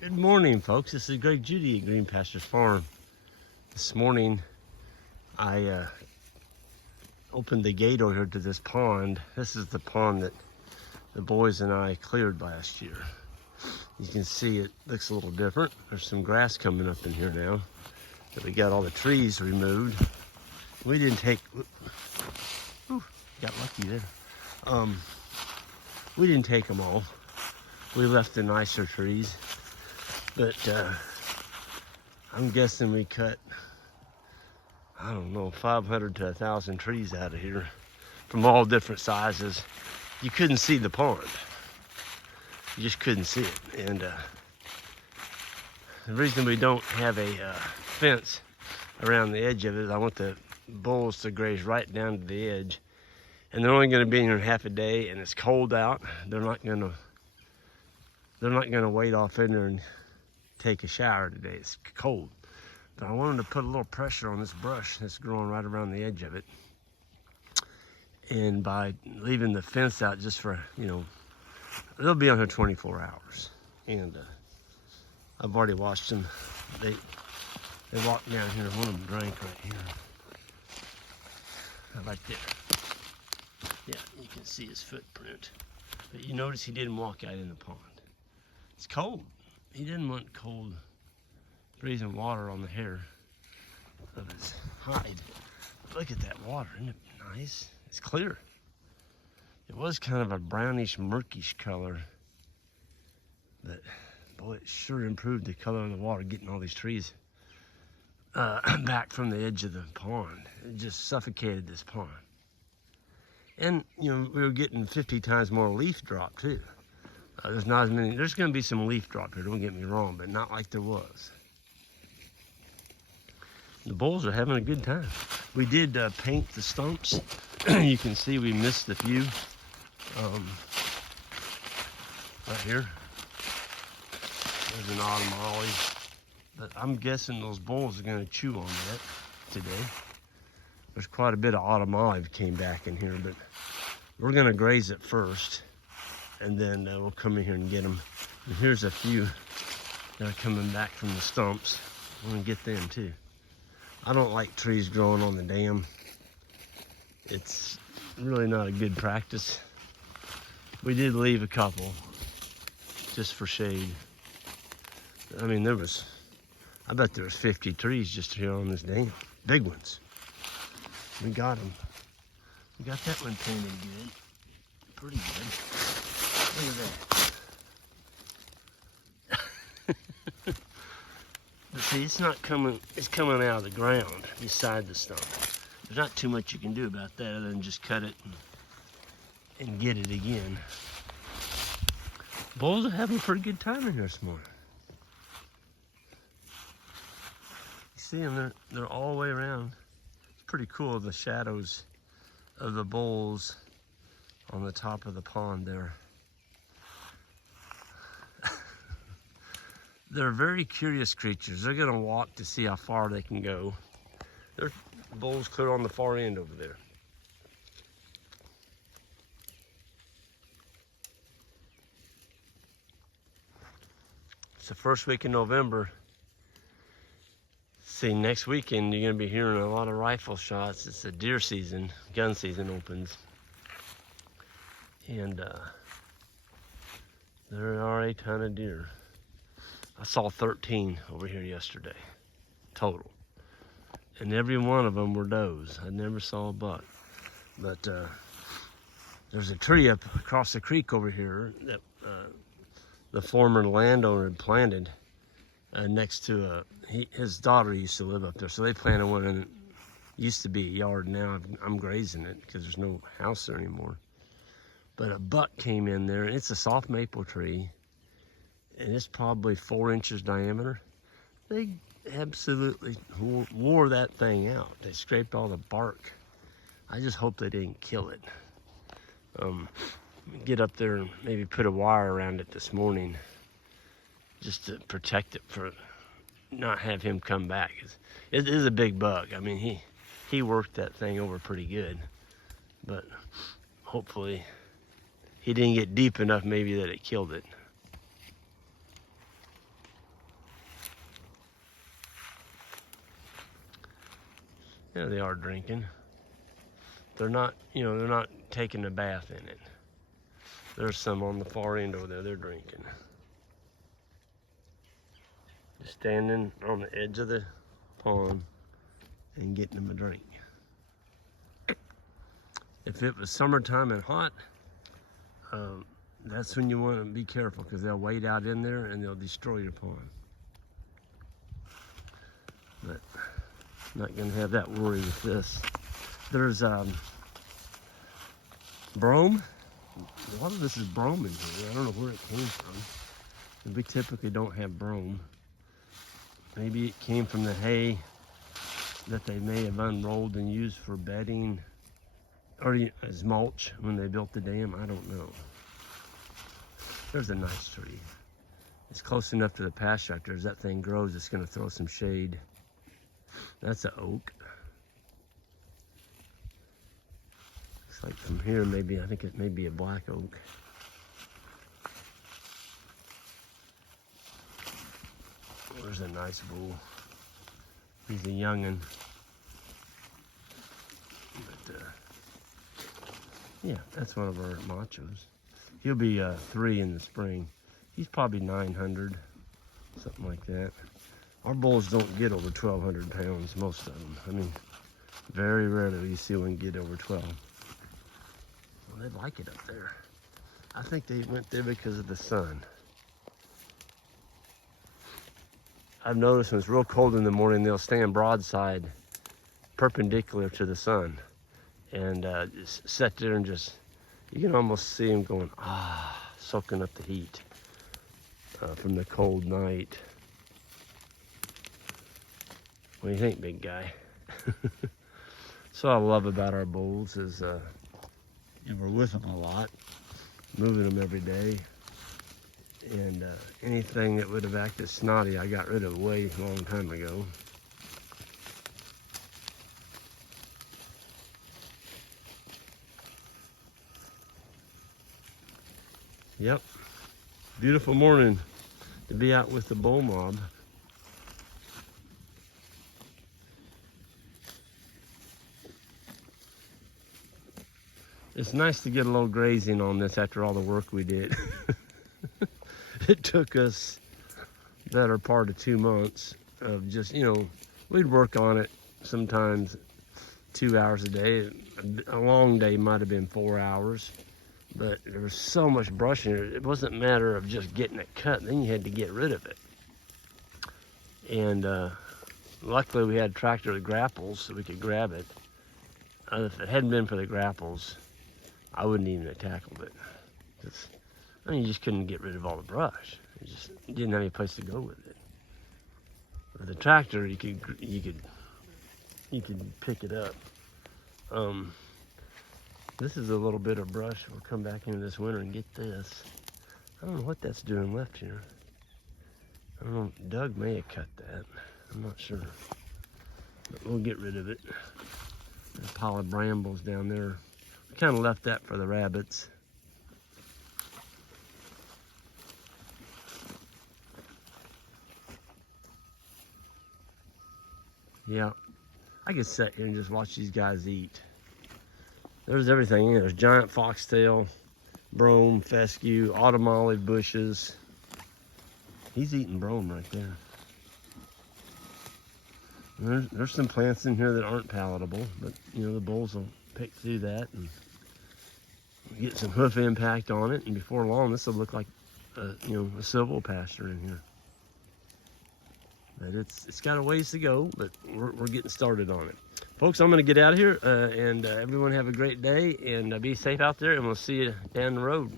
Good morning, folks. This is Greg Judy at Green Pastures Farm. This morning, I opened the gate over here to this pond. This is the pond that the boys and I cleared last year. You can see it looks a little different. There's some grass coming up in here now that we got all the trees removed. We didn't take, ooh, got lucky there. We didn't take them all. We left the nicer trees. But I'm guessing we cut, I don't know, 500 to 1,000 trees out of here from all different sizes. You couldn't see the pond. You just couldn't see it. And the reason we don't have a fence around the edge of it is I want the bulls to graze right down to the edge. And they're only going to be in here half a day, and it's cold out. They're not going to wait off in there and take a shower today. It's cold. But I wanted to put a little pressure on this brush that's growing right around the edge of it. And by leaving the fence out just for, they'll be on here 24 hours. And I've already watched them. They walked down here. One of them drank right here. Right there. Yeah, you can see his footprint. But you notice he didn't walk out in the pond. It's cold. He didn't want cold, freezing water on the hair of his hide. Look at that water, isn't it nice? It's clear. It was kind of a brownish, murkish color, but boy, it sure improved the color of the water, getting all these trees back from the edge of the pond. It just suffocated this pond. And, we were getting 50 times more leaf drop, too. There's not as many. There's going to be some leaf drop here, don't get me wrong, but not like there was. The bulls are having a good time. We did paint the stumps. You can see we missed a few right here. There's an autumn olive, but I'm guessing those bulls are going to chew on that today. There's quite a bit of autumn olive came back in here, but we're going to graze it first. And then we'll come in here and get them. And here's a few that are coming back from the stumps. We're gonna get them too. I don't like trees growing on the dam. It's really not a good practice. We did leave a couple just for shade. I mean, I bet there was 50 trees just here on this dam. Big ones. We got them. We got that one painted good. Pretty good. Look at that. But see, it's coming out of the ground beside the stump. There's not too much you can do about that other than just cut it and get it again. Bulls are having a pretty good time in here this morning. You see them, they're all the way around. It's pretty cool, the shadows of the bulls on the top of the pond there. They're very curious creatures. They're gonna walk to see how far they can go. There's bulls clear on the far end over there. It's the first week in November. See, next weekend you're gonna be hearing a lot of rifle shots. It's the deer season, gun season opens. And there are a ton of deer. I saw 13 over here yesterday, total. And every one of them were does. I never saw a buck. But there's a tree up across the creek over here that the former landowner had planted next to his daughter used to live up there. So they planted one and it used to be a yard. Now I'm grazing it because there's no house there anymore. But a buck came in there, and it's a soft maple tree. And it's probably 4 inches diameter. They absolutely wore that thing out. They scraped all the bark. I just hope they didn't kill it. Get up there and maybe put a wire around it this morning just to protect it for not have him come back. It is a big buck. I mean, he worked that thing over pretty good, but hopefully he didn't get deep enough maybe that it killed it. Yeah, they are drinking. They're not, you know, they're not taking a bath in it. There's some on the far end over there, they're drinking. Just standing on the edge of the pond and getting them a drink. If it was summertime and hot, that's when you want to be careful, because they'll wade out in there and they'll destroy your pond. But I'm not going to have that worry with this. There's brome. A lot of this is brome in here. I don't know where it came from. And we typically don't have brome. Maybe it came from the hay that they may have unrolled and used for bedding or as mulch when they built the dam. I don't know. There's a nice tree. It's close enough to the pasture tractor. As that thing grows, it's going to throw some shade. That's an oak. Looks like from here, maybe, I think it may be a black oak. There's a nice bull. He's a young'un. But, yeah, that's one of our machos. He'll be 3 in the spring. He's probably 900, something like that. Our bulls don't get over 1,200 pounds, most of them. I mean, very rarely you see one get over 12. Well, they like it up there. I think they went there because of the sun. I've noticed when it's real cold in the morning, they'll stand broadside, perpendicular to the sun, and just sit there and just, you can almost see them going, soaking up the heat from the cold night. What do you think, big guy? So what I love about our bulls is we're with them a lot, moving them every day. And anything that would have acted snotty, I got rid of way a long time ago. Yep, beautiful morning to be out with the bull mob. It's nice to get a little grazing on this after all the work we did. It took us the better part of 2 months of just, we'd work on it sometimes 2 hours a day. A long day might have been 4 hours, but there was so much brush in it. It wasn't a matter of just getting it cut, then you had to get rid of it. And luckily we had a tractor with grapples so we could grab it. If it hadn't been for the grapples, I wouldn't even have tackled it. You just couldn't get rid of all the brush. You didn't have any place to go with it. With the tractor, you could pick it up. This is a little bit of brush. We'll come back into this winter and get this. I don't know what that's doing left here. I don't know. Doug may have cut that. I'm not sure. But we'll get rid of it. There's a pile of brambles down there. We kind of left that for the rabbits. Yeah, I could sit here and just watch these guys eat. There's everything in there. There's giant foxtail, brome, fescue, autumn olive bushes. He's eating brome right there. And there's some plants in here that aren't palatable, but the bulls will pick through that and get some hoof impact on it, and before long this will look like a silvo pasture in here. But it's got a ways to go, but we're getting started on it. Folks, I'm going to get out of here, and everyone have a great day, and be safe out there, and we'll see you down the road.